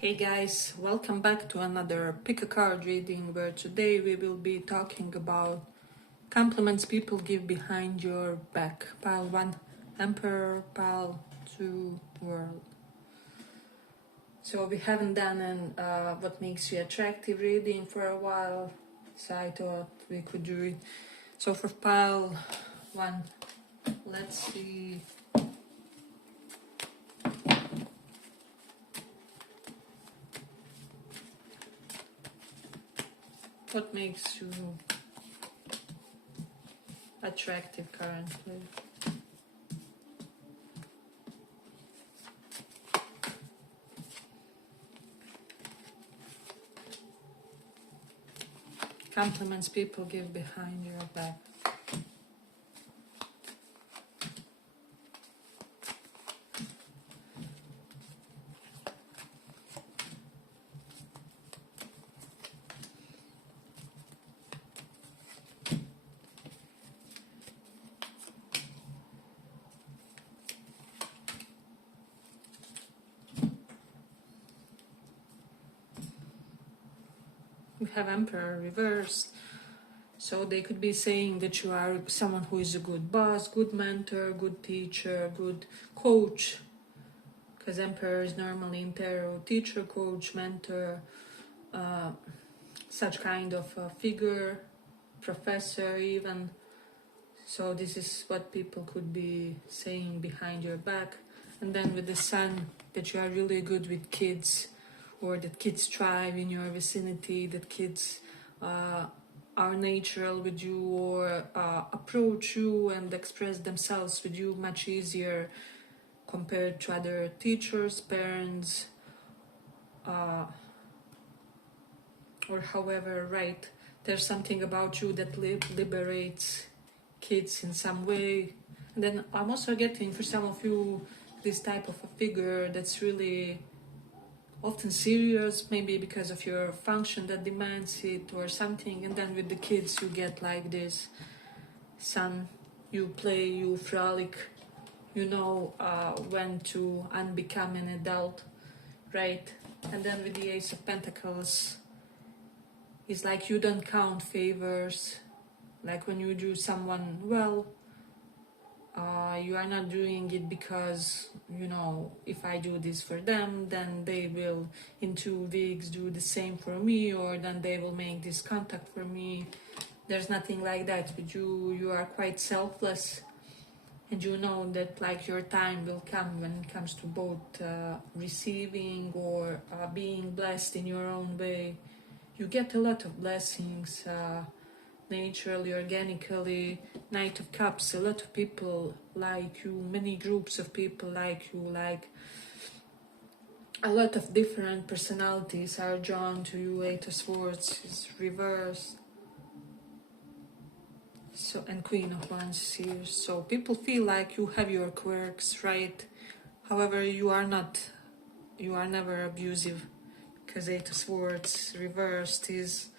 Hey guys, welcome back to another pick a card reading where today we will be talking about compliments people give behind your back. Pile 1, Emperor, pile 2, World. So we haven't done an what makes you attractive reading for a while, so I thought we could do it. So for pile 1, let's see. What makes you attractive currently? Compliments people give behind your back. We have Emperor reversed. So they could be saying that you are someone who is a good boss, good mentor, good teacher, good coach. Because Emperor is normally in tarot, teacher, coach, mentor, such kind of figure, professor even. So this is what people could be saying behind your back. And then with the Sun, that you are really good with kids, or that kids thrive in your vicinity, that kids are natural with you, or approach you and express themselves with you much easier compared to other teachers, parents, or however, right? There's something about you that liberates kids in some way. And then I'm also getting, for some of you, this type of a figure that's really often serious, maybe because of your function that demands it or something. And then with the kids you get like this Sun, you play, you frolic, you know when to unbecome an adult, right? And then with the Ace of Pentacles, it's like you don't count favors. Like when you do someone well, you are not doing it because, you know, if I do this for them, then they will in 2 weeks do the same for me, or then they will make this contact for me. There's nothing like that with you. You are quite selfless, and you know that like your time will come when it comes to both receiving or being blessed in your own way. You get a lot of blessings naturally, organically. Knight of Cups, a lot of people like you, many groups of people like you, like a lot of different personalities are drawn to you. Eight of Swords is reversed. So, and Queen of Wands here. So people feel like you have your quirks, right? However, you are not, you are never abusive, because Eight of Swords reversed is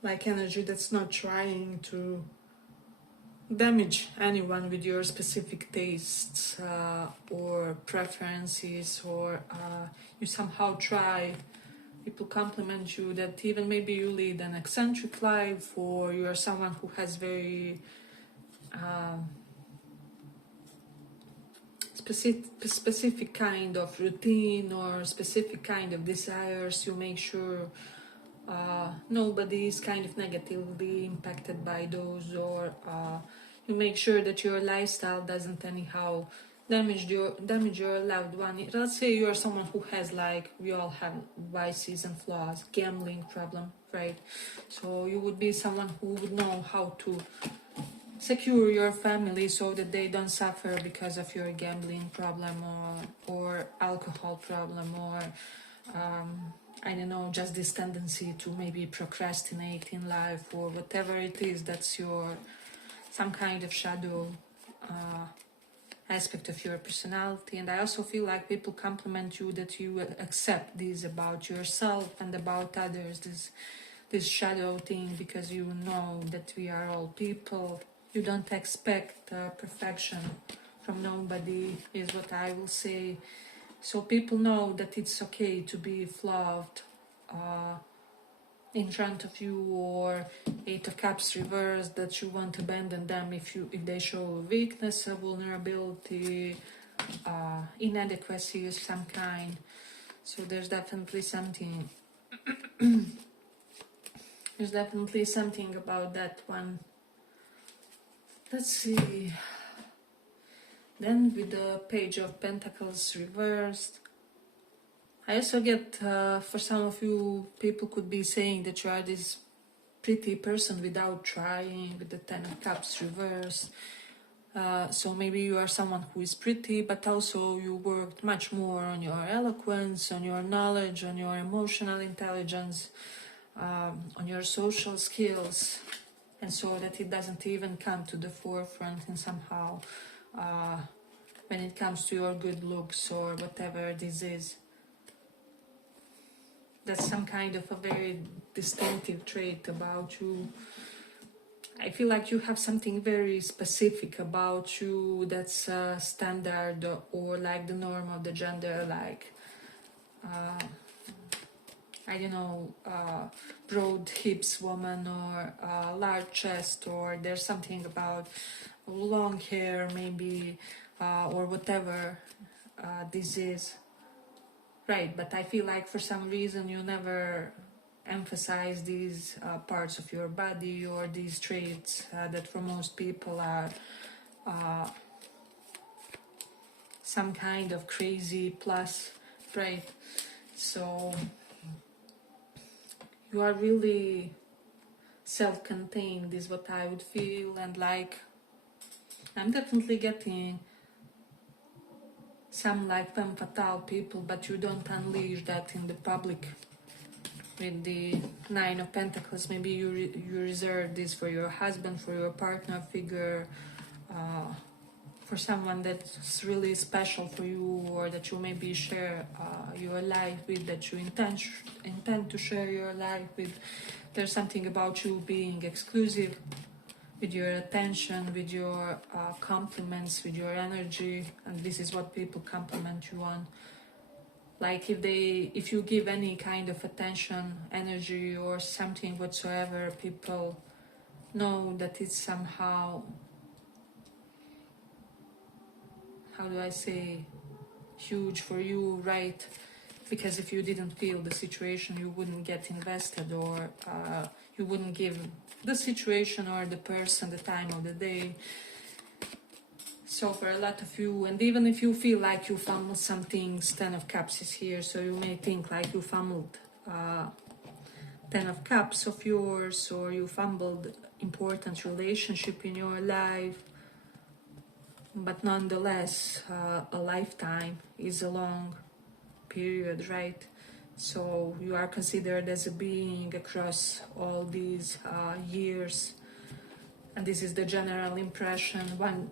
like energy that's not trying to damage anyone with your specific tastes or preferences, or you somehow try. People compliment you that even maybe you lead an eccentric life, or you are someone who has very specific kind of routine or specific kind of desires. You make sure nobody is kind of negatively impacted by those, or you make sure that your lifestyle doesn't anyhow damage your loved one. Let's say you are someone who has, like we all have vices and flaws, gambling problem, right? So you would be someone who would know how to secure your family so that they don't suffer because of your gambling problem, or alcohol problem, or I don't know, just this tendency to maybe procrastinate in life, or whatever it is that's your some kind of shadow aspect of your personality. And I also feel like people compliment you that you accept this about yourself and about others, this shadow thing, because you know that we are all people. You don't expect perfection from nobody, is what I will say. So people know that it's okay to be fluffed in front of you, or Eight of Cups reversed, that you won't abandon them if they show weakness, a vulnerability, inadequacy of some kind. So there's definitely something there's definitely something about that one. Let's see. Then with the Page of Pentacles reversed, I also get, for some of you, people could be saying that you are this pretty person without trying, with the Ten of Cups reversed. So maybe you are someone who is pretty, but also you worked much more on your eloquence, on your knowledge, on your emotional intelligence, on your social skills, and so that it doesn't even come to the forefront, and somehow when it comes to your good looks or whatever this is, that's some kind of a very distinctive trait about you. I feel like you have something very specific about you that's standard or like the norm of the gender, like I don't know, broad hips woman, or large chest, or there's something about long hair maybe, or whatever this is. Right, but I feel like for some reason you never emphasize these parts of your body or these traits that for most people are some kind of crazy plus, right? So you are really self-contained is what I would feel, and like I'm definitely getting some like femme fatale people, but you don't unleash that in the public. With the Nine of Pentacles, maybe you reserve this for your husband, for your partner figure, for someone that's really special for you, or that you maybe share your life with, that you intend to share your life with. There's something about you being exclusive with your attention, with your compliments, with your energy, and this is what people compliment you on. Like if you give any kind of attention, energy, or something whatsoever, people know that it's somehow, how do I say, huge for you, right? Because if you didn't feel the situation, you wouldn't get invested, or you wouldn't give the situation or the person the time of the day. So for a lot of you, and even if you feel like you fumbled some things, Ten of Cups is here, so you may think like you fumbled Ten of Cups of yours, or you fumbled important relationship in your life. But nonetheless, a lifetime is a long period, right? So you are considered as a being across all these years. And this is the general impression. One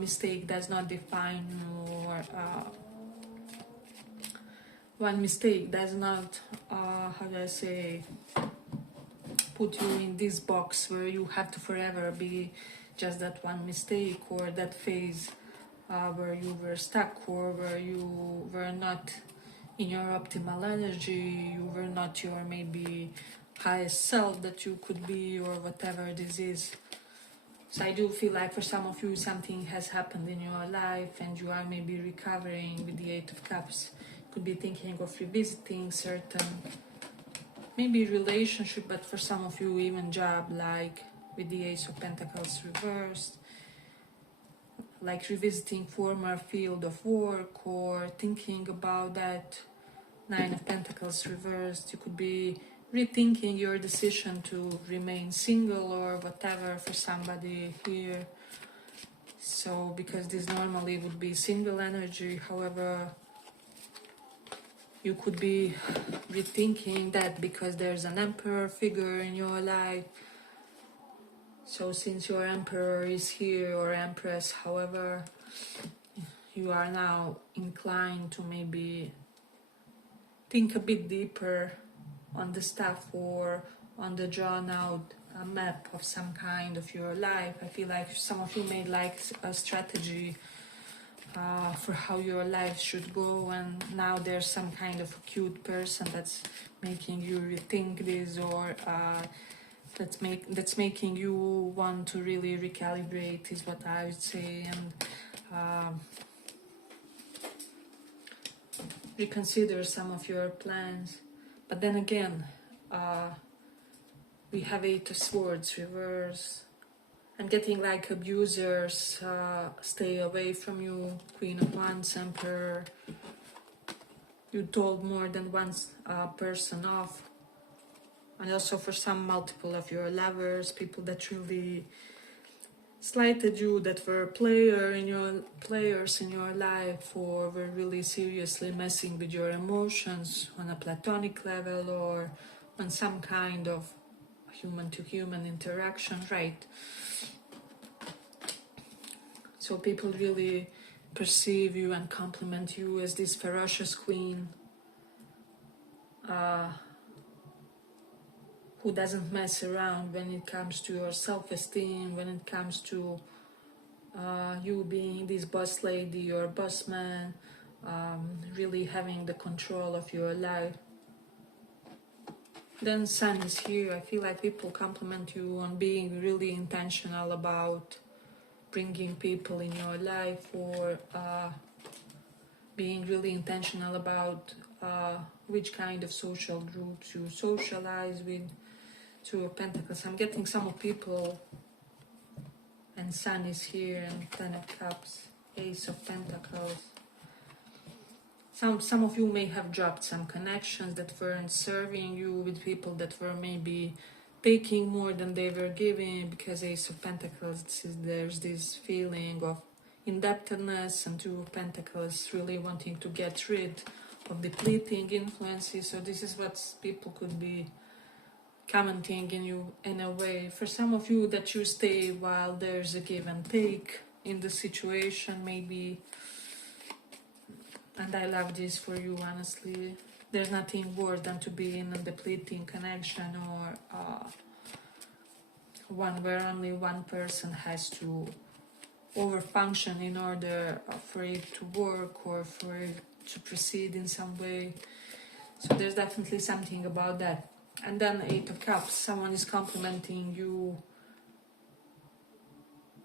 mistake does not define, or one mistake does not, how do I say, put you in this box where you have to forever be just that one mistake, or that phase where you were stuck, or where you were not in your optimal energy, you were not your maybe highest self that you could be, or whatever this is. So I do feel like for some of you something has happened in your life, and you are maybe recovering with the Eight of Cups. Could be thinking of revisiting certain maybe relationship, but for some of you even job, like with the Ace of Pentacles reversed, like revisiting former field of work, or thinking about that Nine of Pentacles reversed. You could be rethinking your decision to remain single or whatever for somebody here. So because this normally would be single energy, however, you could be rethinking that because there's an emperor figure in your life. So since your emperor is here, or empress, however, you are now inclined to maybe think a bit deeper on the stuff, or on the drawn out map of some kind of your life. I feel like some of you made like a strategy for how your life should go, and now there's some kind of acute person that's making you rethink this, or that's making you want to really recalibrate, is what I would say, and reconsider some of your plans. But then again, we have Eight of Swords reverse, and getting like abusers stay away from you. Queen of Wands, Emperor. You told more than one person off, and also for some multiple of your lovers, people that really slighted you, that were players in your life, or were really seriously messing with your emotions on a platonic level or on some kind of human to human interaction, right? So people really perceive you and compliment you as this ferocious queen who doesn't mess around when it comes to your self-esteem, when it comes to you being this boss lady or boss man, really having the control of your life. Then Sun is here. I feel like people compliment you on being really intentional about bringing people in your life, or being really intentional about which kind of social groups you socialize with. Two of Pentacles. I'm getting some of people, and Sun is here, and Ten of Cups, Ace of Pentacles. Some of you may have dropped some connections that weren't serving you, with people that were maybe taking more than they were giving, because Ace of Pentacles, there's this feeling of indebtedness, and Two of Pentacles really wanting to get rid of depleting influences. So this is what people could be commenting in you in a way. For some of you, that you stay while there's a give and take in the situation, maybe. And I love this for you, honestly. There's nothing worse than to be in a depleting connection, or one where only one person has to overfunction in order for it to work, or for it to proceed in some way. So there's definitely something about that. And then Eight of Cups, someone is complimenting you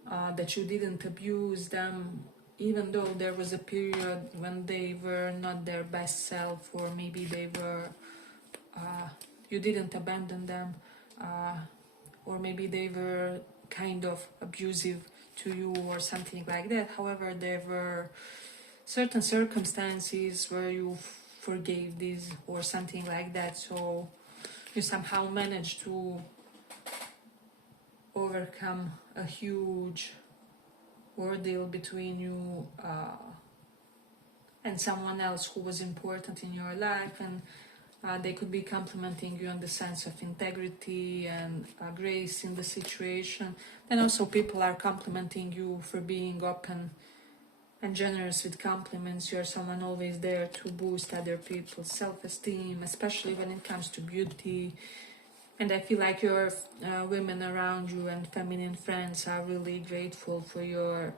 that you didn't abuse them, even though there was a period when they were not their best self, or maybe they were, you didn't abandon them, or maybe they were kind of abusive to you or something like that. However, there were certain circumstances where you forgave this or something like that, so you somehow managed to overcome a huge ordeal between you and someone else who was important in your life, and they could be complimenting you on the sense of integrity and grace in the situation. Then also people are complimenting you for being open and generous with compliments. You're someone always there to boost other people's self-esteem, especially when it comes to beauty. And I feel like your women around you and feminine friends are really grateful for your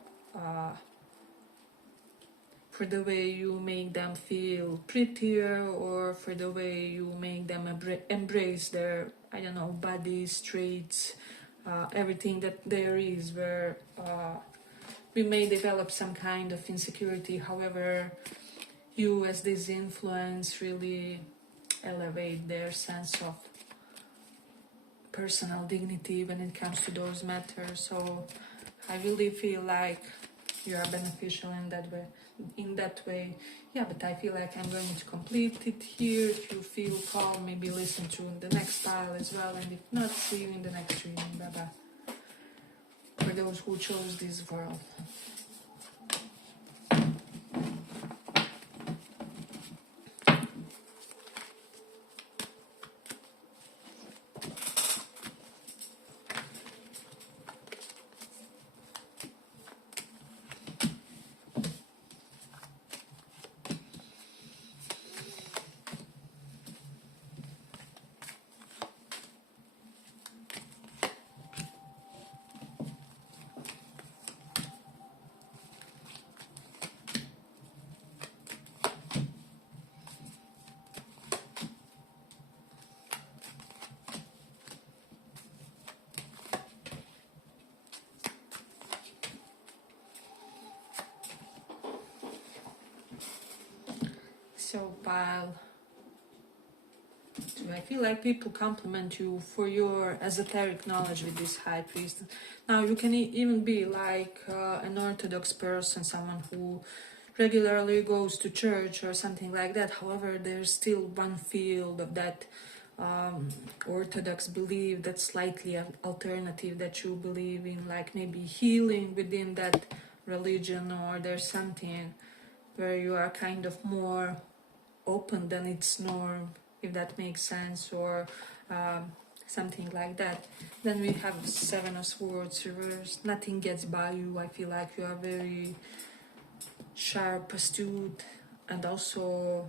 for the way you make them feel prettier, or for the way you make them embrace their, I don't know, bodies, traits, everything that there is, where we may develop some kind of insecurity. However, you as this influence really elevate their sense of personal dignity when it comes to those matters. So I really feel like you are beneficial in that way. Yeah, but I feel like I'm going to complete it here. If you feel calm, maybe listen to the next pile as well, and if not, see you in the next reading. Bye bye. For those who chose this world. pile. So I feel like people compliment you for your esoteric knowledge with this High Priest. Now you can even be like an Orthodox person, someone who regularly goes to church or something like that. However, there's still one field of that Orthodox belief that's slightly alternative, that you believe in, like maybe healing within that religion, or there's something where you are kind of more open than its norm, if that makes sense, or something like that. Then we have Seven of Swords reversed. Nothing gets by you. I feel like you are very sharp, astute, and also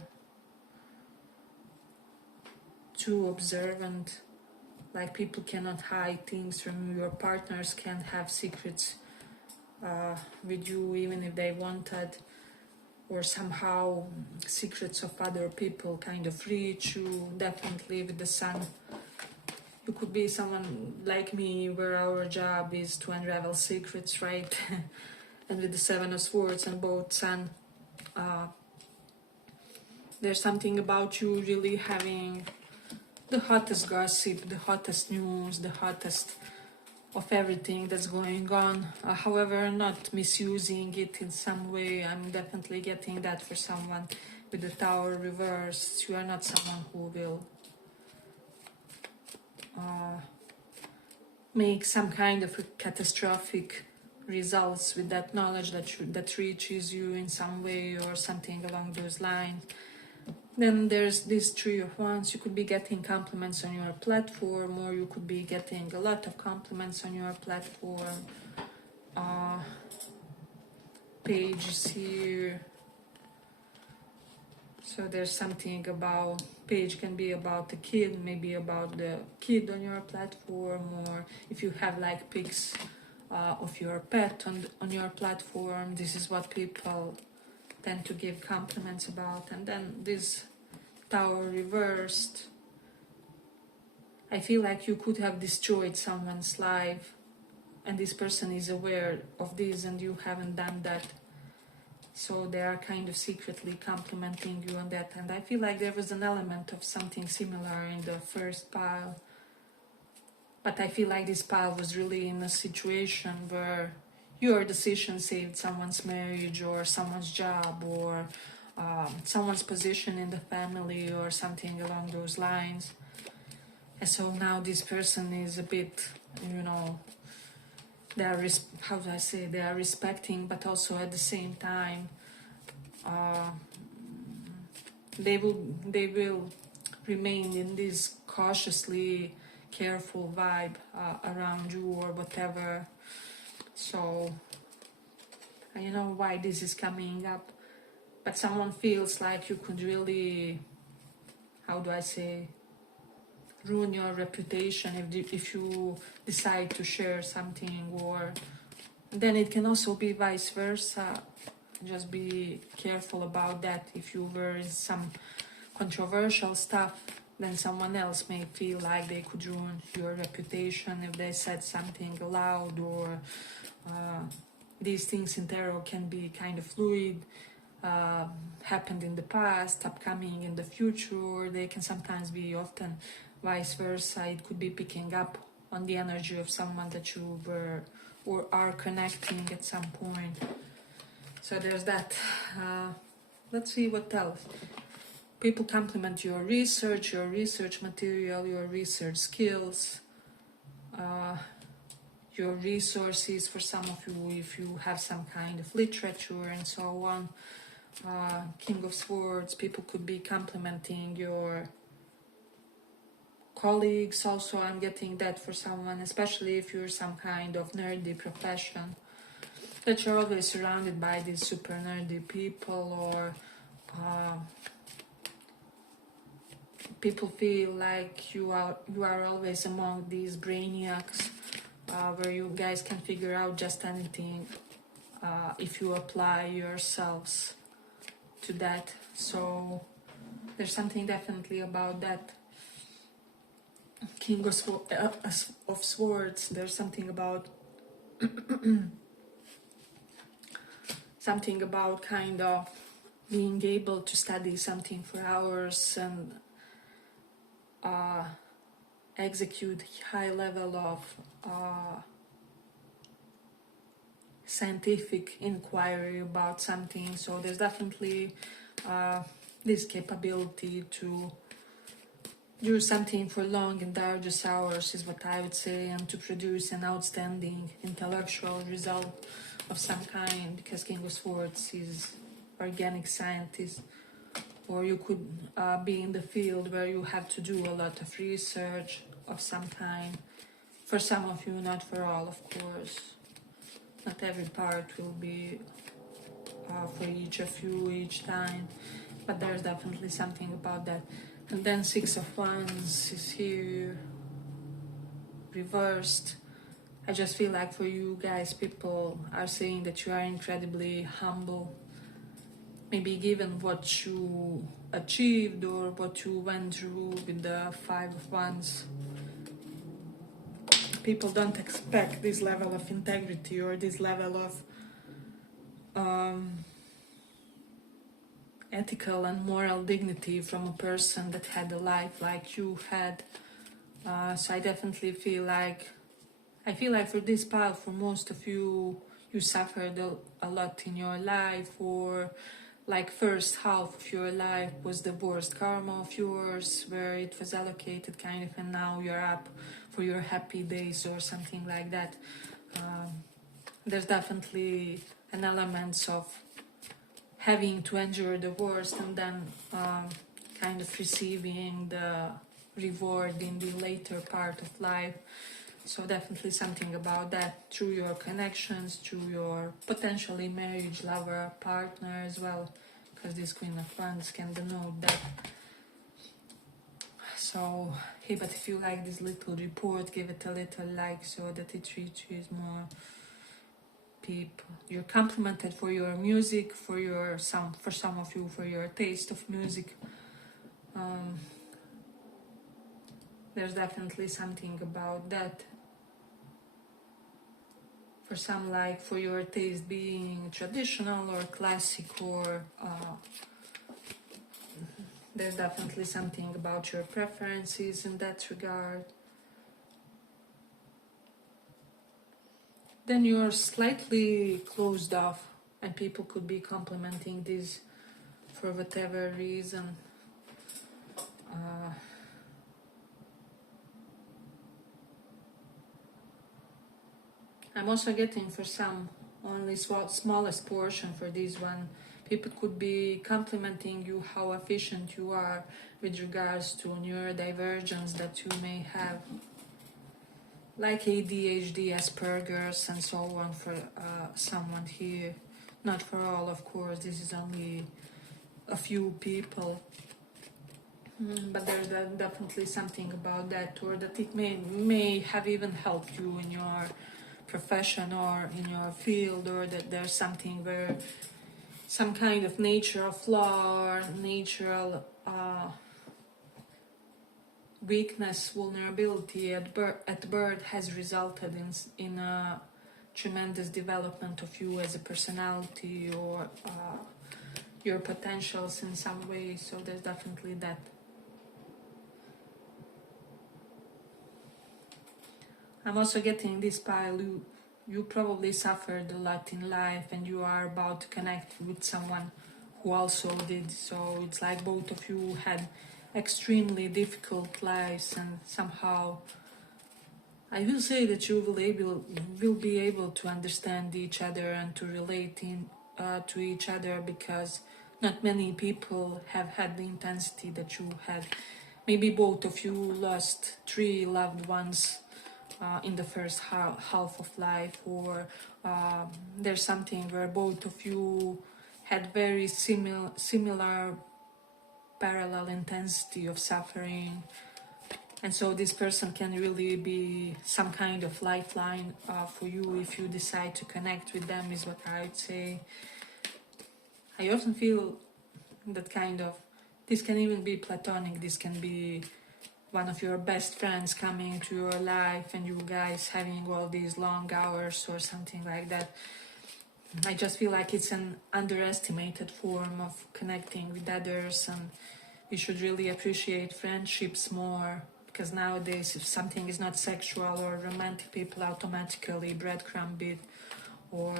too observant. Like people cannot hide things from you. Your partners can't have secrets with you even if they wanted, or somehow secrets of other people kind of reach you. Definitely with the Sun, you could be someone like me where our job is to unravel secrets, right? And with the Seven of Swords and both Sun, there's something about you really having the hottest gossip, the hottest news, the hottest of everything that's going on. However, not misusing it in some way. I'm definitely getting that for someone with the Tower reversed. You are not someone who will make some kind of a catastrophic results with that knowledge that reaches you in some way or something along those lines. Then there's this Three of Wands. You could be getting compliments on your platform, or you could be getting a lot of compliments on your platform. Pages here. So there's something about, page can be about the kid, maybe about the kid on your platform, or if you have like pics of your pet on your platform, this is what people tend to give compliments about. And then this Tower reversed. I feel like you could have destroyed someone's life and this person is aware of this and you haven't done that. So they are kind of secretly complimenting you on that. And I feel like there was an element of something similar in the first pile. But I feel like this pile was really in a situation where your decision saved someone's marriage or someone's job or someone's position in the family or something along those lines. And so now this person is a bit, they are, how do I say, they are respecting, but also at the same time, they will remain in this cautiously careful vibe around you or whatever. So I don't know why this is coming up, but someone feels like you could really, how do I say, ruin your reputation if you decide to share something. Or then it can also be vice versa. Just be careful about that. If you were in some controversial stuff, then someone else may feel like they could ruin your reputation if they said something loud. Or these things in tarot can be kind of fluid, happened in the past, upcoming in the future, or they can sometimes be often vice versa. It could be picking up on the energy of someone that you were or are connecting at some point. So there's that. Let's see what else. People compliment your research material, your research skills, your resources for some of you if you have some kind of literature and so on. King of Swords, people could be complimenting your colleagues also. I'm getting that for someone, especially if you're some kind of nerdy profession, that you're always surrounded by these super nerdy people, or people feel like you are always among these brainiacs, where you guys can figure out just anything if you apply yourselves to that. So there's something definitely about that. King of Swords, there's something about something about kind of being able to study something for hours and execute high level of scientific inquiry about something. So there's definitely this capability to do something for long and arduous hours is what I would say, and to produce an outstanding intellectual result of some kind, because King of Swords is organic scientist. Or you could be in the field where you have to do a lot of research of some kind. For some of you, not for all, of course. Not every part will be for each of you each time, but there's definitely something about that. And then Six of Wands is here, reversed. I just feel like for you guys, people are saying that you are incredibly humble. Maybe given what you achieved or what you went through with the Five of Wands. People don't expect this level of integrity or this level of ethical and moral dignity from a person that had a life like you had. So I definitely feel like for this pile, for most of you, you suffered a lot in your life, or like first half of your life was the worst karma of yours, where it was allocated kind of, and now you're up for your happy days or something like that. There's definitely an element of having to endure the worst and then kind of receiving the reward in the later part of life. So definitely something about that through your connections, through your potentially marriage, lover, partner as well, because this Queen of Wands can denote that. So, hey, but if you like this little report, give it a little like so that it reaches more people. You're complimented for your music, for your sound, for some of you, for your taste of music. There's definitely something about that. For some, like for your taste being traditional or classic, or there's definitely something about your preferences in that regard. Then you're slightly closed off, and people could be complimenting this for whatever reason. I'm also getting for some only smallest portion for this one. People could be complimenting you how efficient you are with regards to neurodivergence that you may have, like ADHD, Asperger's, and so on for someone here. Not for all, of course, this is only a few people. But there's definitely something about that, or that it may have even helped you in your profession or in your field, or that there's something where some kind of natural flaw or natural weakness, vulnerability at birth has resulted in a tremendous development of you as a personality, or your potentials in some way. So there's definitely that. I'm also getting this pile. You probably suffered a lot in life, and you are about to connect with someone who also did. So it's like both of you had extremely difficult lives, and somehow I will say that you will be able to understand each other and to relate to each other, because not many people have had the intensity that you had. Maybe both of you lost 3 loved ones in the first half of life, or there's something where both of you had very similar parallel intensity of suffering, and so this person can really be some kind of lifeline for you if you decide to connect with them, is what I would say. I often feel that kind of, this can even be platonic, this can be one of your best friends coming into your life and you guys having all these long hours or something like that. I just feel like it's an underestimated form of connecting with others, and we should really appreciate friendships more, because nowadays if something is not sexual or romantic, people automatically breadcrumb it, or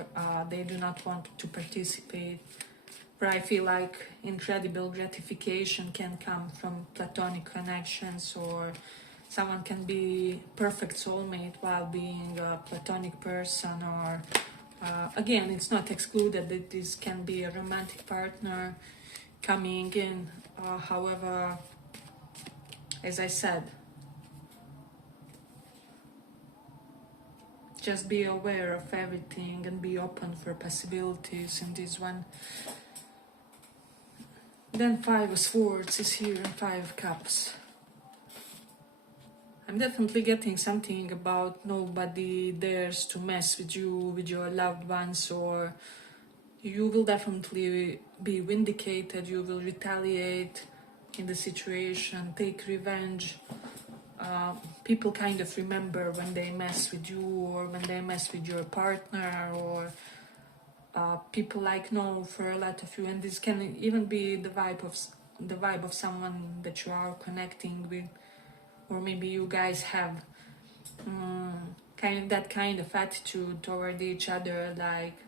they do not want to participate. But I feel like incredible gratification can come from platonic connections, or someone can be perfect soulmate while being a platonic person, or again, it's not excluded that this can be a romantic partner coming in. However, as I said, just be aware of everything and be open for possibilities in this one. Then 5 of Swords is here and 5 of Cups. I'm definitely getting something about nobody dares to mess with you, with your loved ones, or you will definitely be vindicated, you will retaliate in the situation, take revenge. People kind of remember when they mess with you, or when they mess with your partner, or people like know for a lot of you, and this can even be the vibe of someone that you are connecting with, or maybe you guys have that kind of attitude toward each other, like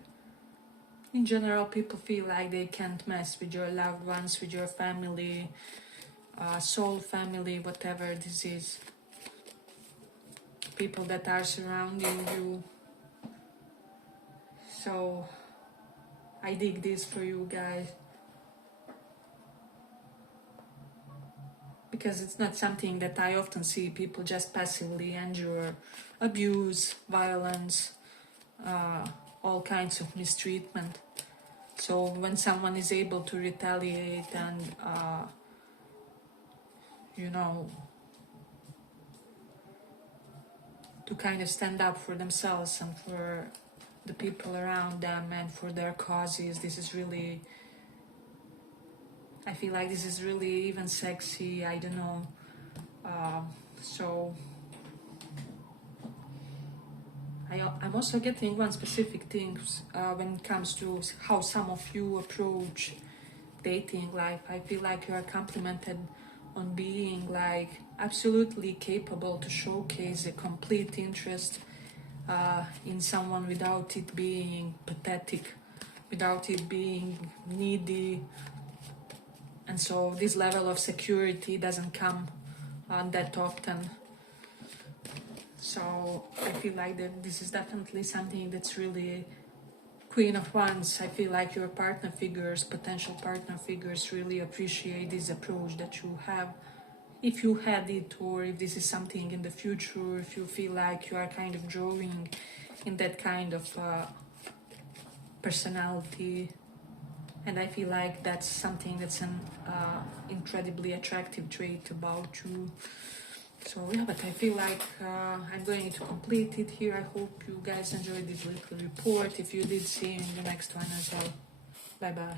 in general people feel like they can't mess with your loved ones, with your family, soul family, whatever this is, people that are surrounding you. So I dig this for you guys, because it's not something that I often see. People just passively endure abuse, violence, all kinds of mistreatment. So when someone is able to retaliate and to kind of stand up for themselves and for the people around them and for their causes, this is really, I feel like this is really even sexy, I don't know. So I'm also getting one specific thing when it comes to how some of you approach dating life. I feel like you are complimented on being like absolutely capable to showcase a complete interest in someone without it being pathetic, without it being needy. And so this level of security doesn't come that often. So I feel like that this is definitely something that's really Queen of Wands. I feel like your partner figures, potential partner figures, really appreciate this approach that you have. If you had it, or if this is something in the future, if you feel like you are kind of drawing in that kind of personality. And I feel like that's something that's an incredibly attractive trait about you. So yeah, but I feel like I'm going to complete it here. I hope you guys enjoyed this little report. If you did, see you in the next one as well. Bye bye.